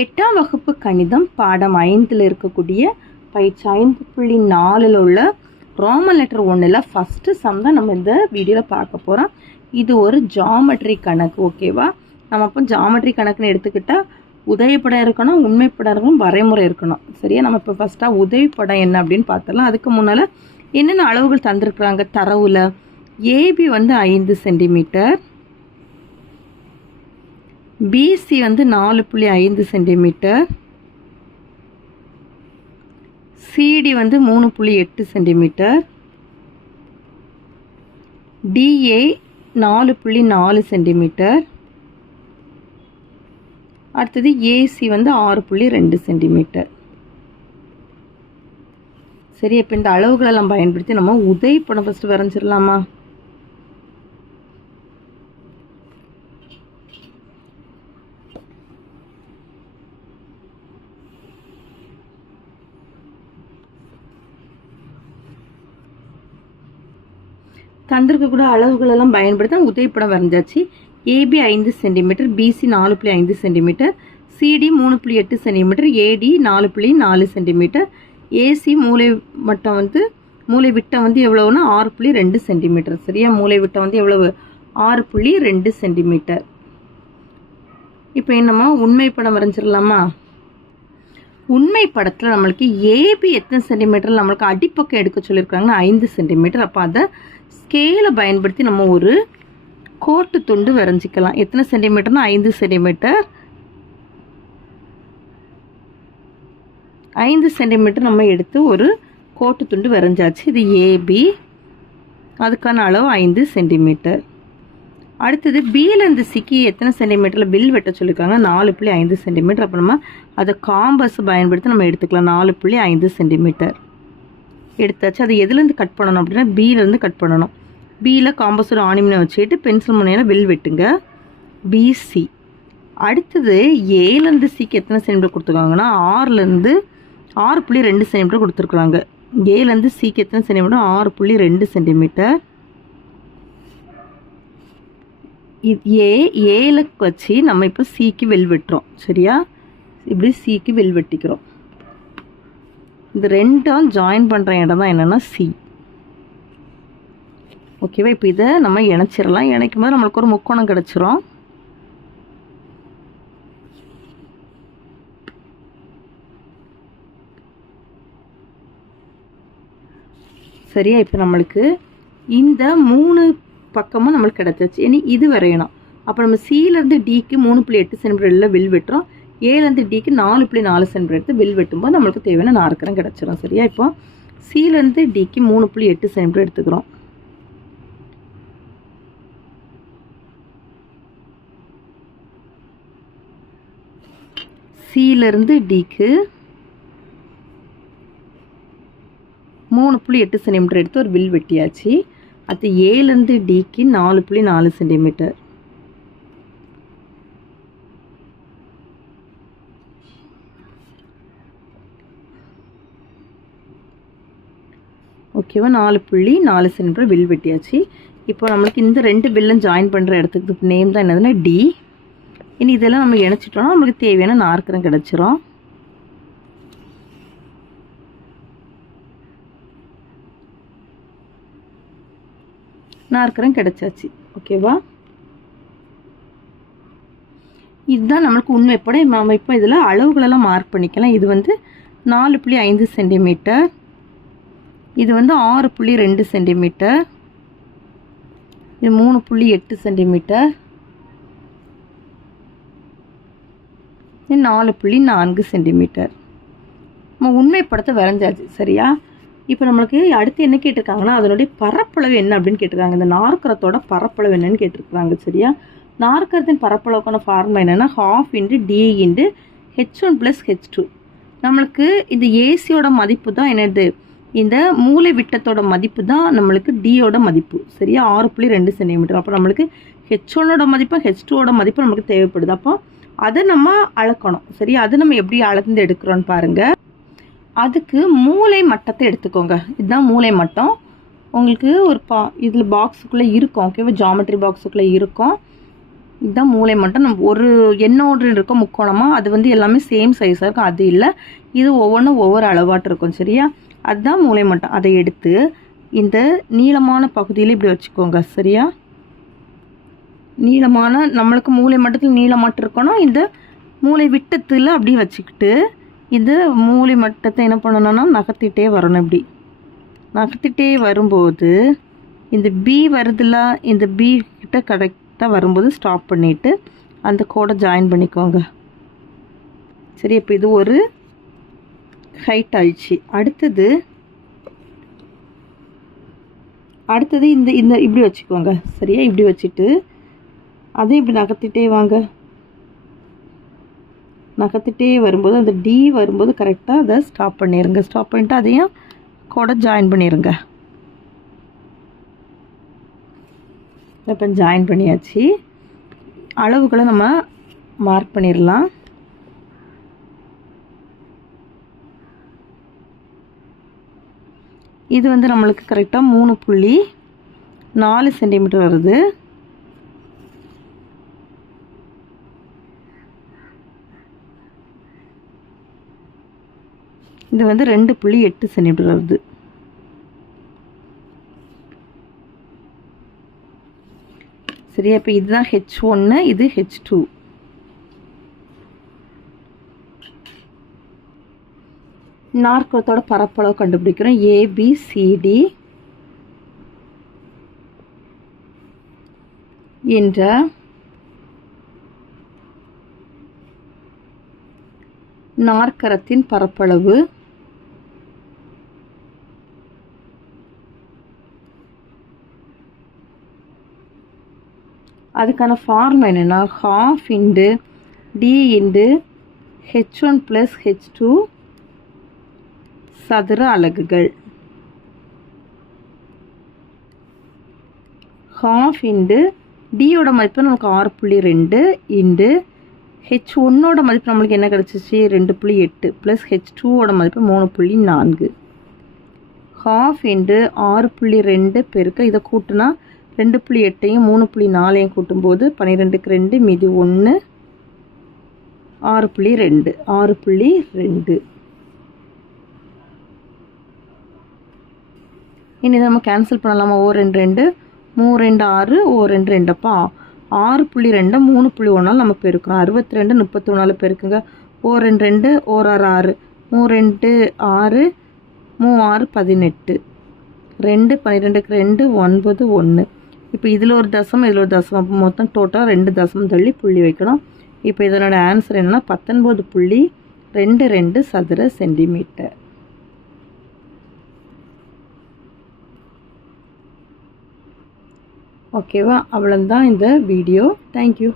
8ஆம் வகுப்பு கணிதம் பாடம் 5ல் இருக்கக்கூடிய பயிற்சி 5.4ல் உள்ள ரோமன் லெட்டர் 1ல் ஃபஸ்ட்டு சம் தான் நம்ம இந்த வீடியோவில் பார்க்க போகிறோம். இது ஒரு ஜாமெட்ரி கணக்கு. ஓகேவா? நம்ம இப்போ ஜாமெட்ரி கணக்குன்னு எடுத்துக்கிட்டால் உதவிப்படம் இருக்கணும், உண்மைப்படம் இருக்கணும், வரைமுறை இருக்கணும். சரியா? நம்ம இப்போ ஃபஸ்ட்டாக உதவிப்படம் என்ன அப்படின்னு பார்த்துடலாம். அதுக்கு முன்னால் என்னென்ன அளவுகள் தந்திருக்கிறாங்க தரவில். ஏபி வந்து 5 சென்டிமீட்டர், பிசி வந்து 4.5 சென்டிமீட்டர், சிடி வந்து 3.8 சென்டிமீட்டர், டிஏ 4.4 சென்டிமீட்டர், அடுத்தது ஏசி வந்து 6.2 சென்டிமீட்டர். சரி, இப்போ இந்த அளவுகளெல்லாம் பயன்படுத்தி நம்ம உதவிப்படம் ஃபஸ்ட்டு வரைஞ்சிடலாமா? தந்திருக்கக்கூட அளவுகளெல்லாம் பயன்படுத்தி உதவிப்படம் வரைஞ்சாச்சு. A B 5 centimetre, B C 4.5 centimetre, C D 3.8 centimetre, A D 4.4 centimetre, A C மூளை விட்டம் வந்து எவ்வளவுன்னா 6.2 சென்டிமீட்டர். சரியா? மூளை விட்டம் வந்து எவ்வளவு? 6.2 சென்டிமீட்டர். இப்போ என்னம்மா உண்மை படம் வரைஞ்சிடலாமா? உண்மை படத்தில் நம்மளுக்கு ஏபி எத்தனை சென்டிமீட்டர் நம்மளுக்கு அடிப்பக்கம் எடுக்க சொல்லியிருக்காங்கன்னா 5 சென்டிமீட்டர். அப்போ அதை ஸ்கேலை பயன்படுத்தி நம்ம ஒரு கோட்டு துண்டு வரைஞ்சிக்கலாம். எத்தனை சென்டிமீட்டர்னா 5 சென்டிமீட்டர். 5 சென்டிமீட்டர் நம்ம எடுத்து ஒரு கோட்டு துண்டு வரைஞ்சாச்சு. இது ஏபி, அதுக்கான அளவு 5 சென்டிமீட்டர். அடுத்தது பியிலேருந்து சிக்கி எத்தனை சென்டிமீட்டரில் பில் வெட்ட சொல்லியிருக்காங்க? 4.5 சென்டிமீட்டர். அப்போ நம்ம அதை காம்பஸ் பயன்படுத்தி நம்ம எடுத்துக்கலாம். 4.5 சென்டிமீட்டர் எடுத்தாச்சு. அது எதுலேருந்து கட் பண்ணணும் அப்படின்னா பியிலேருந்து கட் பண்ணணும். பியில் காம்பஸோட ஆணிமனை வச்சுக்கிட்டு பென்சில் முனையில் வில் வெட்டுங்க. பிசி. அடுத்தது ஏலேருந்து சிக்கு எத்தனை சென்டிமீட்டர் கொடுத்துருக்காங்கன்னா 6.2 சென்டிமீட்டர் கொடுத்துருக்குறாங்க. ஏலேருந்து சிக்கு எத்தனை சென்டிமீட்டர்? 6.2 சென்டிமீட்டர். ஏல வச்சு நம்ம இப்போ சிக்கு வில் வெட்டுறோம். சரியா? இப்படி சிக்கு வில் வெட்டிக்கிறோம். இந்த ரெண்டும் ஜாயின் பண்ணுற இடம் தான் என்னென்னா சி. ஓகேவா? இப்போ இதை நம்ம இணைச்சிடலாம். இணைக்கும் போது நம்மளுக்கு ஒரு முக்கோணம் கிடச்சிரும். சரியா? இப்போ நம்மளுக்கு இந்த 3 பக்கமும் நம்மளுக்கு கிடச்சிச்சு. இனி இது வரையணும். அப்போ நம்ம சியிலேருந்து டிக்கு 3.8 சென்டிமீட்டரில் வில் வெட்டுறோம். ஏலேருந்து டிக்கு 4.4 சென்டிமீட்டர் எடுத்து வில் வெட்டும்போது நம்மளுக்கு தேவையான நாற்கரம் கிடச்சிரும். சரியா? இப்போ சியிலேருந்து டிக்கு 3.8 சென்டிமீட்டர் எடுத்துக்கிறோம். சியிலேருந்து டிக்கு 3.8 சென்டிமீட்டர் எடுத்து ஒரு வில் வெட்டியாச்சு. அது ஏலேருந்து டிக்கு 4.4 சென்டிமீட்டர். ஓகேவா? 4.4 சென்டிமீட்டர் வில் வெட்டியாச்சு. இப்போ நம்மளுக்கு இந்த 2 வில்லும் ஜாயின் பண்ணுற இடத்துக்கு நேம் தான் என்னதுன்னா டி. இனி இதெல்லாம் நம்ம இணைச்சிட்டோம்னா நம்மளுக்கு தேவையான நாற்கரம் கிடச்சிரும். நாற்கரம் கிடச்சாச்சு. ஓகேவா? இதுதான் நம்மளுக்கு உண்மைப்படம். நம்ம இப்போ இதில் அளவுகளெல்லாம் மார்க் பண்ணிக்கலாம். இது வந்து 4.5 சென்டிமீட்டர், இது வந்து 6.2 சென்டிமீட்டர், இது 3.8 சென்டிமீட்டர், இது 4.4 சென்டிமீட்டர். நம்ம உண்மைப்படத்தை வரைஞ்சாச்சு. சரியா? இப்போ நம்மளுக்கு அடுத்து என்ன கேட்டிருக்காங்கன்னா அதனுடைய பரப்பளவு என்ன அப்படின்னு கேட்டிருக்காங்க. இந்த நாற்கரத்தோட பரப்பளவு என்னன்னு கேட்டிருக்காங்க. சரியா? நாற்கரத்தின் பரப்பளவுக்கான ஃபார்முலா என்னென்னா ½ × d × h1 + h2. நம்மளுக்கு இந்த ஏசியோட மதிப்பு தான் என்னது? இந்த மூளை விட்டத்தோட மதிப்பு தான் நம்மளுக்கு டியோட மதிப்பு. சரியா? 6.2 சென்டிமீட்டர். அப்போ நம்மளுக்கு h1ஓட மதிப்பு h2ஓட மதிப்பு நமக்கு தேவைப்படுது. அப்போ அதை நம்ம அளக்கணும். சரியா? அது நம்ம எப்படி அளந்து எடுக்கிறோன்னு பாருங்கள். அதுக்கு மூளை மட்டத்தை எடுத்துக்கோங்க. இதுதான் மூளை மட்டம். உங்களுக்கு ஒரு இதில் பாக்ஸுக்குள்ளே இருக்கும். ஓகேவா? ஜாமெட்ரி பாக்ஸுக்குள்ளே இருக்கும். இதுதான் மூளை மட்டம். நம்ம ஒரு எண்ணோடு இருக்கும் முக்கோணமாக, அது வந்து எல்லாமே சேம் சைஸாக இருக்கும். அது இல்லை, இது ஒவ்வொன்றும் ஒவ்வொரு அளவாட்டு இருக்கும். சரியா, அதுதான் மூளை மட்டம். அதை எடுத்து இந்த நீளமான பகுதியில் இப்படி வச்சுக்கோங்க. சரியா, நீளமான நம்மளுக்கு மூளை மட்டத்தில் நீளமாட்டு இருக்கணும். இந்த மூளை விட்டத்தில் அப்படியே வச்சுக்கிட்டு இந்த மூளை மட்டத்தை என்ன பண்ணணும்னா நகர்த்திட்டே வரணும். இப்படி நகர்த்திட்டே வரும்போது இந்த பி வருதுல, இந்த பி கிட்ட கரெக்டாக வரும்போது ஸ்டாப் பண்ணிவிட்டு அந்த கோடை ஜாயின் பண்ணிக்கோங்க. சரி, இப்போ இது ஒரு ஹைட் ஆயிடுச்சு. அடுத்தது இந்த இந்த இப்படி வச்சுக்கோங்க. சரியா, இப்படி வச்சுட்டு அதை இப்படி நகர்த்திட்டே வாங்க. நகர்த்திட்டே வரும்போது அந்த டி வரும்போது கரெக்டாக அதை ஸ்டாப் பண்ணிடுங்க. ஸ்டாப் பண்ணிவிட்டு அதையும் கூட ஜாயின் பண்ணிடுங்க. இப்போ ஜாயின் பண்ணியாச்சு. அளவுகளை நம்ம மார்க் பண்ணிடலாம். இது வந்து நம்மளுக்கு கரெக்டாக 3.4 சென்டிமீட்டர் வருது. இது வந்து 2.8 சென்டிமீட்டர் வருது. சரியா, இப்போ இதுதான் H1, இது H2. நாற்கரத்தோட பரப்பளவு கண்டுபிடிக்கிறோம். ABCD என்ற நாற்கரத்தின் பரப்பளவு அதுக்கான ஃபார்முலா என்னென்னா ½ × D × H1 + H2 சதுர அலகுகள். ½ × Dயோட மதிப்பு நமக்கு 6.2 × H1ஓட மதிப்பு நம்மளுக்கு என்ன கிடச்சிச்சு 2.8 + H2ஓட மதிப்பு 3.4. ½ × 6.2 பெருக்க இதை கூட்டினா 2.8ஐயும் 3.4ஐயும் கூட்டும்போது 12க்கு 2 மீதி 1 6.2 6.2. இனி நம்ம கேன்சல் பண்ணலாமா? 2 2 3 2 6 2 2 அப்போ 6.2 3.1 நம்ம பெருக்கிறோம். 62 31 பெருக்குங்க. 2 2 6 6 3 2 6 3 6 18 2 12க்கு 2 9 1. இப்போ இதில் ஒரு தசம் இதில் ஒரு தசம், அப்போ மொத்தம் டோட்டலாக 2 தசம் தள்ளி புள்ளி வைக்கணும். இப்போ இதனோட ஆன்சர் என்னென்னா 19.22 சதுர சென்டிமீட்டர். ஓகேவா, அவ்வளோதான் இந்த வீடியோ. தேங்க்யூ.